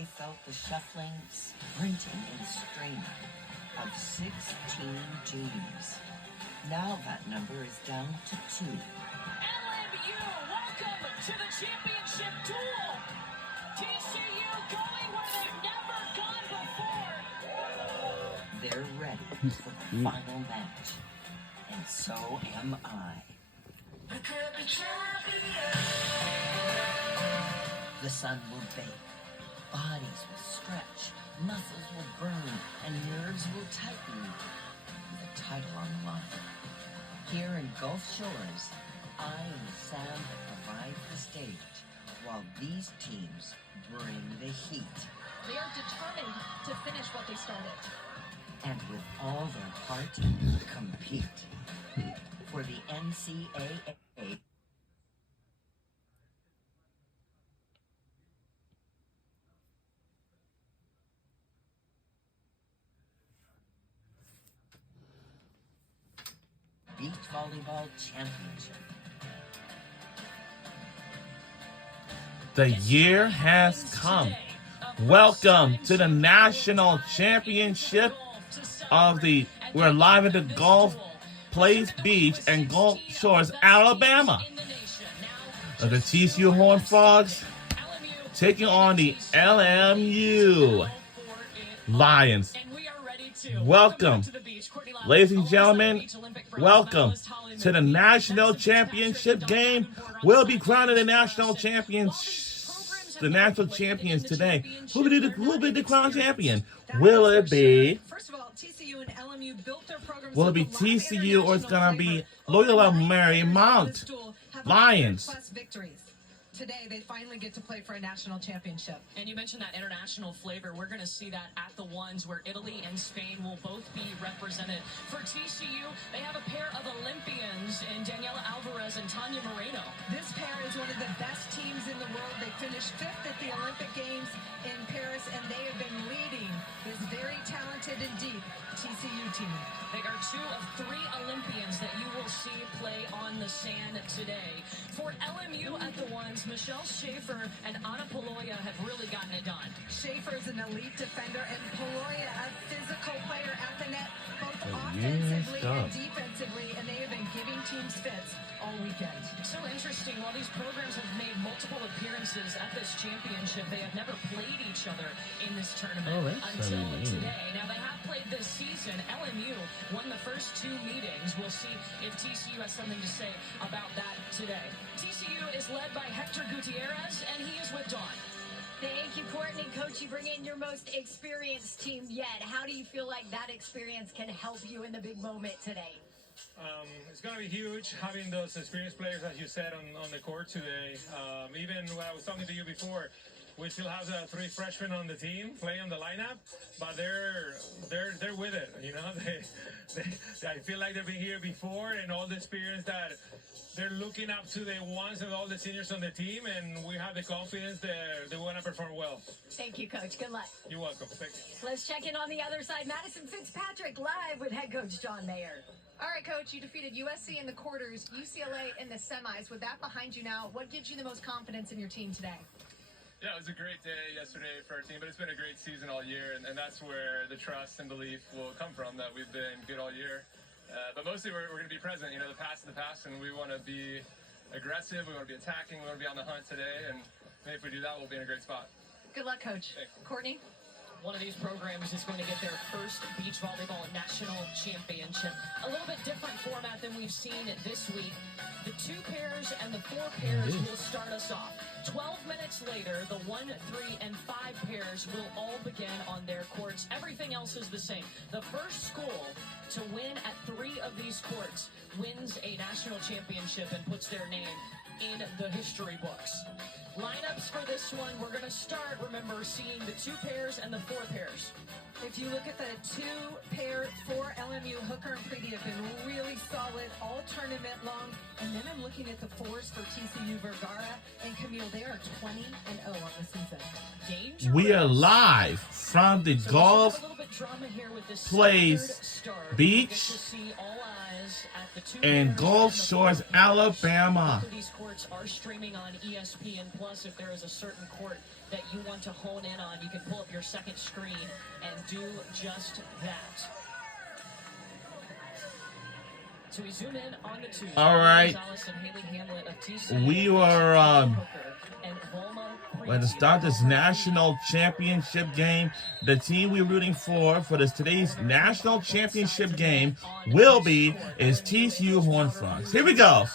I felt the shuffling, sprinting, and straining of 16 teams. Now that number is down to 2. LMU, welcome to the championship duel. TCU going where they've never gone before. They're ready for the final match. And so am I. We could be champions. The sun will bake, bodies will stretch, muscles will burn, and nerves will tighten. With a title on the line. Here in Gulf Shores, I am the sound that provides the stage, while these teams bring the heat. They are determined to finish what they started. And with all their heart, compete. For the NCAA. Beach Volleyball Championship. The year has come. Welcome to the National Championship of we're live at the Gulf Place Beach and Gulf Shores, Alabama. The TCU Horned Frogs taking on the LMU Lions. Welcome, ladies and gentlemen. Welcome to the National Championship game. We'll be crowning the national champions today. Who will be the crown champion? Will it be TCU or it's gonna be Loyola Marymount Lions? Today, they finally get to play for a national championship. And you mentioned that international flavor. We're going to see that at the ones where Italy and Spain will both be represented. For TCU, they have a pair of Olympians in Daniela Alvarez and Tanya Moreno. This pair is one of the best teams in the world. They finished 5th at the Olympic Games in Paris, and they have been leading this very talented and deep TCU team. They are 2 of 3 Olympians that you will see play on the sand today. For LMU at the ones, Michelle Schaefer and Anna Poloya have really gotten it done. Schaefer is an elite defender, and Poloya a physical player at the net, both offensively and defensively, and they have been giving teams fits all weekend. So interesting. While these programs have made multiple appearances at this championship, they have never played each other in this tournament until today. Now, they have played this season. LMU won the first 2 meetings. We'll see if TCU has something to say about that today. TCU is led by Hector Gutierrez, and he is with Dawn. Thank you, Courtney. Coach, you bring in your most experienced team yet. How do you feel like that experience can help you in the big moment today? It's going to be huge having those experienced players, as you said, on the court today. Even when I was talking to you before, we still have the 3 freshmen on the team playing the lineup, but they're with it. You know, I feel like they've been here before, and all the experience that they're looking up to the ones and all the seniors on the team, and we have the confidence that they want to perform well. Thank you, Coach. Good luck. You're welcome. Thank you. Let's check in on the other side. Madison Fitzpatrick live with head coach John Mayer. All right, Coach, you defeated USC in the quarters, UCLA in the semis. With that behind you now, what gives you the most confidence in your team today? Yeah, it was a great day yesterday for our team, but it's been a great season all year, and that's where the trust and belief will come from, that we've been good all year. But mostly we're going to be present. You know, the past is the past, and we want to be aggressive, we want to be attacking, we want to be on the hunt today, and maybe if we do that, we'll be in a great spot. Good luck, Coach. Thanks. Courtney? One of these programs is going to get their first beach volleyball national championship. A little bit different format than we've seen this week. The 2 pairs and the 4 pairs will start us off. 12 minutes later, the 1, 3, and 5 pairs will all begin on their courts. Everything else is the same. The first school to win at 3 of these courts wins a national championship and puts their name in the history books. Lineups for this one, we're going to start, remember, seeing the 2 pairs and the 4 pairs. If you look at the 2 pair for LMU, Hooker and Preety have been really solid all tournament long. And then I'm looking at the 4s for TCU, Vergara and Camille. They are 20-0 on the season. Dangerous. We are live from the Gulf Place Beach games at the 2 in pairs Gulf and the 4 Shores, pairs. Alabama. Both of these courts are streaming on ESPN Plus. If there is a certain court that you want to hone in on, you can pull up your second screen and do just that. So we zoom in on the two. All right. Gonzalez and Haley Hamlet of TCU. We were Hooker and Volma going to Preti. start this national championship game. The team we're rooting for this today's national championship game is TCU Horned Frogs. Here we go.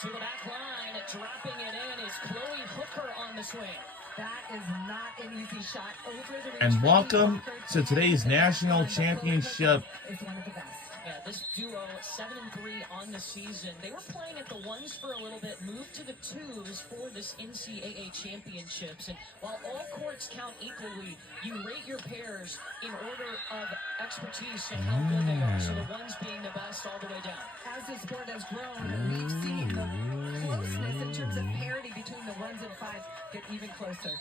To the back line, dropping it in is Chloe Hooker on the swing. That is not an easy shot over the And reach. welcome Hooker to today's the back national line, but Chloe championship. Hooker is one of the best. Yeah, this duo, 7-3 on the season. They were playing at the ones for a little bit, moved to the twos for this NCAA championships. And while all courts count equally, you rate your pairs in order of expertise and how good they are. So the ones being the best all the way down. As the sport has grown, we've seen the closeness in terms of parity between the ones and fives get even closer.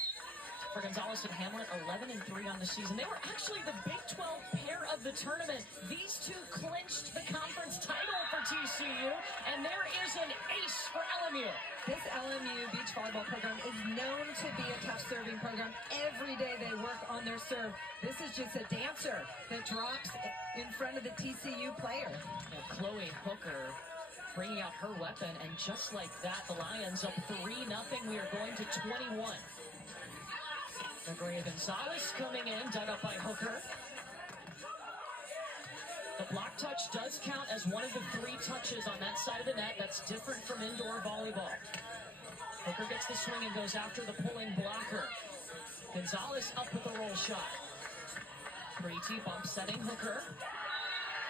For Gonzalez and Hamlet, 11-3 on the season. They were actually the Big 12 pair of the tournament. These two clinched the conference title for TCU, and there is an ace for LMU. This LMU beach volleyball program is known to be a tough serving program. Every day they work on their serve. This is just a dancer that drops in front of the TCU player. And Chloe Hooker bringing out her weapon, and just like that, the Lions up 3-0. We are going to 21. Maria Gonzalez coming in, dug up by Hooker. The block touch does count as one of the 3 touches on that side of the net. That's different from indoor volleyball. Hooker gets the swing and goes after the pulling blocker. Gonzalez up with a roll shot. Preti bump setting Hooker.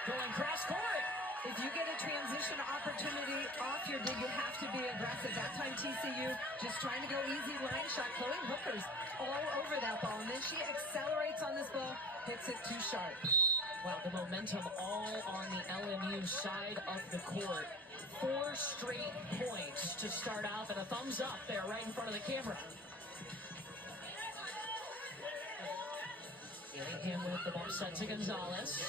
Going cross court. If you get a transition opportunity off your dig, you have to be aggressive. That time TCU just trying to go easy line shot. Chloe Hooker's all over that ball, and then she accelerates on this ball, hits it too sharp. Wow, the momentum all on the LMU side of the court. 4 straight points to start off, and a thumbs up there right in front of the camera. Gillingham with the bump set to Gonzalez.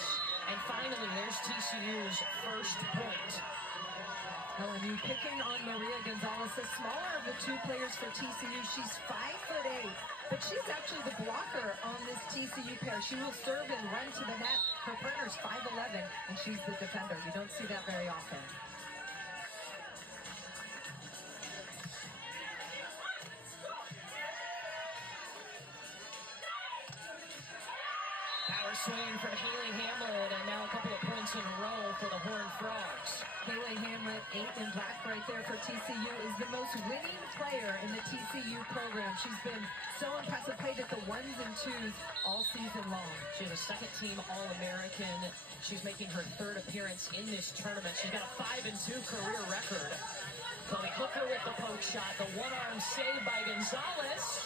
And finally, there's TCU's first point. LMU picking on Maria Gonzalez, the smaller of the 2 players for TCU. She's 5'8", but she's actually the blocker on this TCU pair. She will serve and run to the net. Her partner's 5'11", and she's the defender. You don't see that very often. Power swing from Haley Hamlet, and now a couple of points in a row for the Horned Frogs. Haley Hamlet, 8 in black right there for TCU, is the most winning player in the TCU program. She's been so impressive, played at the 1s and 2s all season long. She's a second-team All-American. She's making her 3rd appearance in this tournament. She's got a 5-2 career record. Chloe Hooker with the poke shot, the one-arm save by Gonzalez.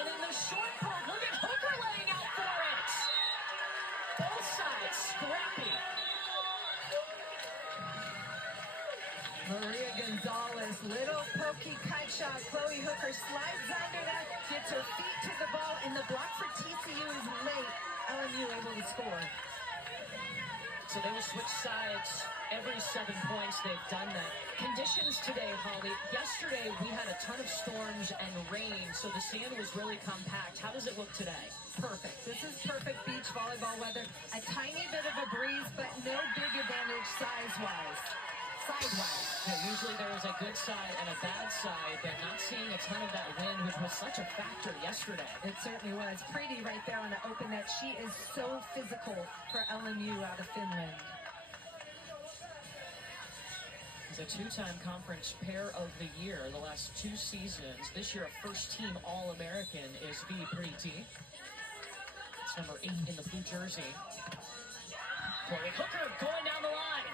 And in the short poke, look at Hooker laying out for it. Both sides scrappy. Maria Gonzalez, little pokey kite shot. Chloe Hooker slides under that, gets her feet to the ball, and the block for TCU is late. LMU able to score. So they will switch sides every 7 points. They've done that. Conditions today, Holly. Yesterday we had a ton of storms and rain, so the sand was really compact. How does it look today? Perfect. This is perfect beach volleyball weather. A tiny bit of a breeze, but no big advantage size-wise. Sidewise. Yeah, usually there is a good side and a bad side, but not seeing a ton of that wind, which was such a factor yesterday. It certainly was. Pretty right there on the open net. She is so physical for LMU out of Finland. He's a 2-time conference pair of the year the last 2 seasons. This year, a first-team All-American is V. Preti. It's number 8 in the blue jersey. Chloe Hooker going down the line.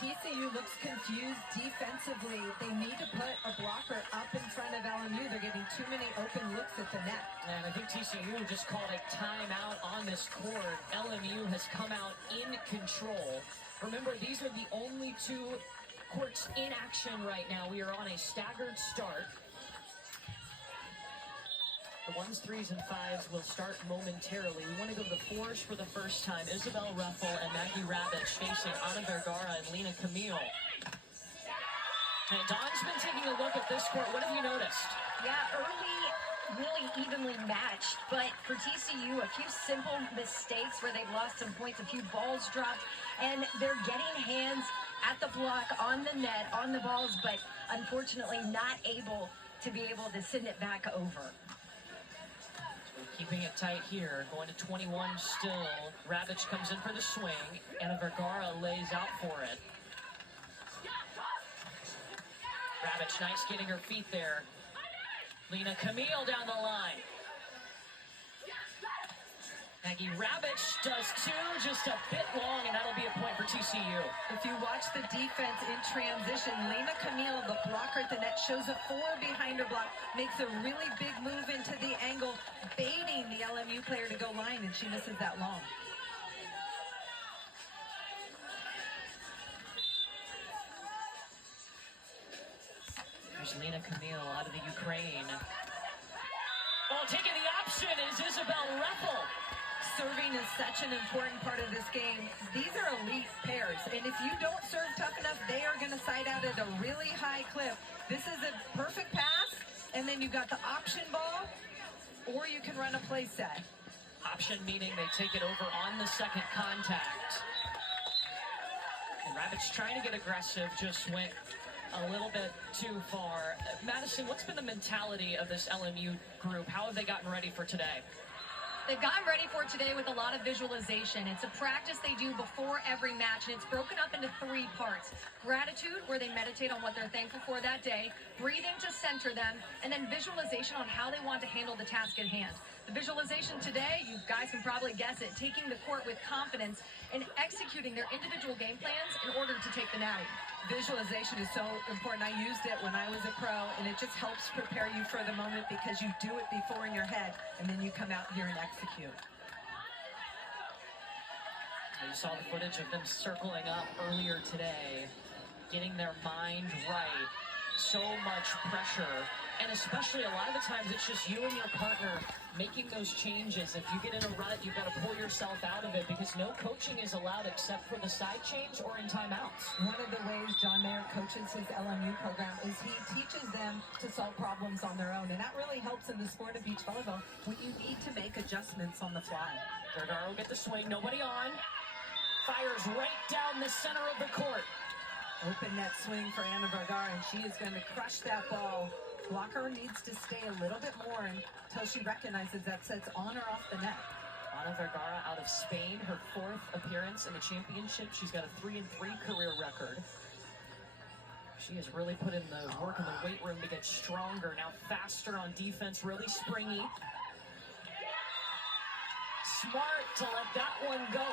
TCU looks confused defensively. They need to put a blocker up in front of LMU. They're getting too many open looks at the net. And I think TCU just called a timeout on this court. LMU has come out in control. Remember, these are the only 2 courts in action right now. We are on a staggered start. The The ones, threes, and fives will start momentarily. We want to go to the fours for the first time. Isabel Ruffel and Maggie Rabbich facing Ana Vergara and Lena Camille. And Dawn's been taking a look at this court. What have you noticed? Yeah, early, really evenly matched, but for TCU, a few simple mistakes where they've lost some points, a few balls dropped, and they're getting hands at the block, on the net, on the balls, but unfortunately not able to be able to send it back over. Keeping it tight here, going to 21 still. Rabbich comes in for the swing. Ana Vergara lays out for it. Rabbich, nice getting her feet there. Lena Camille down the line. Maggie Rabbich does two, just a bit long, and that'll be a point for TCU. If you watch the defense in transition, Lena Camille, the blocker at the net, shows a 4 behind her block, makes a really big move into the angle, baiting the LMU player to go line, and she misses that long. There's Lena Camille out of the Ukraine. Oh, taking the option is Isabel Ruffel. Serving is such an important part of this game. These are elite pairs, and if you don't serve tough enough, they are going to side out at a really high clip. This is a perfect pass, and then you've got the option ball, or you can run a play set. Option meaning they take it over on the second contact. And Rabbich trying to get aggressive, just went a little bit too far. Madison, what's been the mentality of this LMU group? How have they gotten ready for today? They've gotten ready for today with a lot of visualization. It's a practice they do before every match, and it's broken up into 3 parts. Gratitude, where they meditate on what they're thankful for that day, breathing to center them, and then visualization on how they want to handle the task at hand. The visualization today, you guys can probably guess it, taking the court with confidence and executing their individual game plans in order to take the natty. Visualization is so important. I used it when I was a pro, and it just helps prepare you for the moment because you do it before in your head, and then you come out here and execute. You saw the footage of them circling up earlier today, getting their mind right. So much pressure, and especially a lot of the times it's just you and your partner making those changes. If you get in a rut, you've got to pull yourself out of it because no coaching is allowed except for the side change or in timeouts. One of the ways John Mayer coaches his LMU program is he teaches them to solve problems on their own, and that really helps in the sport of beach volleyball when you need to make adjustments on the fly. Vergara will get the swing, nobody on. Fires right down the center of the court. Open net swing for Ana Vergara, and she is going to crush that ball. Blocker needs to stay a little bit more until she recognizes that set's on or off the net. Ana Vergara out of Spain, her 4th appearance in the championship. She's got a 3-3 career record. She has really put in the work in the weight room to get stronger. Now faster on defense, really springy. Smart to let that one go.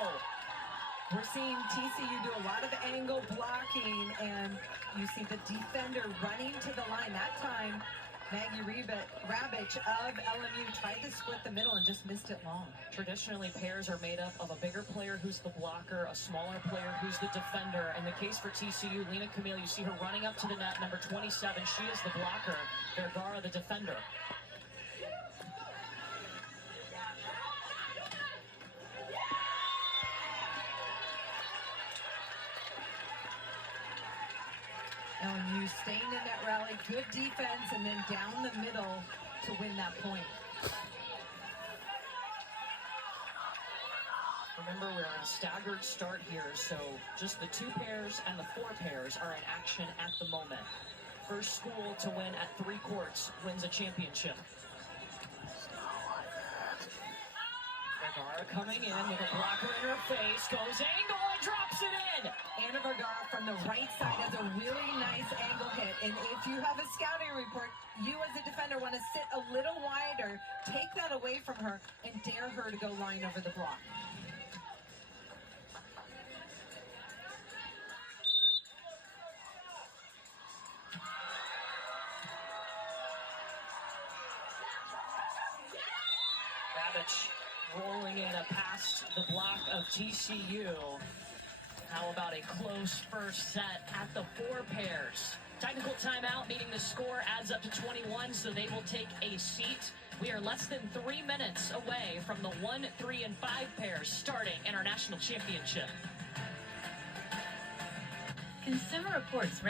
We're seeing TCU do a lot of angle blocking, and you see the defender running to the line. That time, Maggie Rabbich of LMU tried to split the middle and just missed it long. Traditionally, pairs are made up of a bigger player who's the blocker, a smaller player who's the defender. In the case for TCU, Lena Camille, you see her running up to the net, number 27. She is the blocker, Vergara the defender. LMU staying in that rally, good defense, and then down the middle to win that point. Remember, we're on a staggered start here, so just the 2 pairs and the 4 pairs are in action at the moment. First school to win at 3 courts wins a championship. Vergara coming in with a blocker in her face, goes angle and drops it in! Ana Vergara from the right side has a really nice angle hit, and if you have a scouting report, you as a defender want to sit a little wider, take that away from her, and dare her to go line over the block. Rabbich rolling in past the block of TCU. How about a close first set at the 4 pairs? Technical timeout, meaning the score adds up to 21, so they will take a seat We are less than 3 minutes away from the 1, 3, and 5 pairs starting in our national championship. Consumer Reports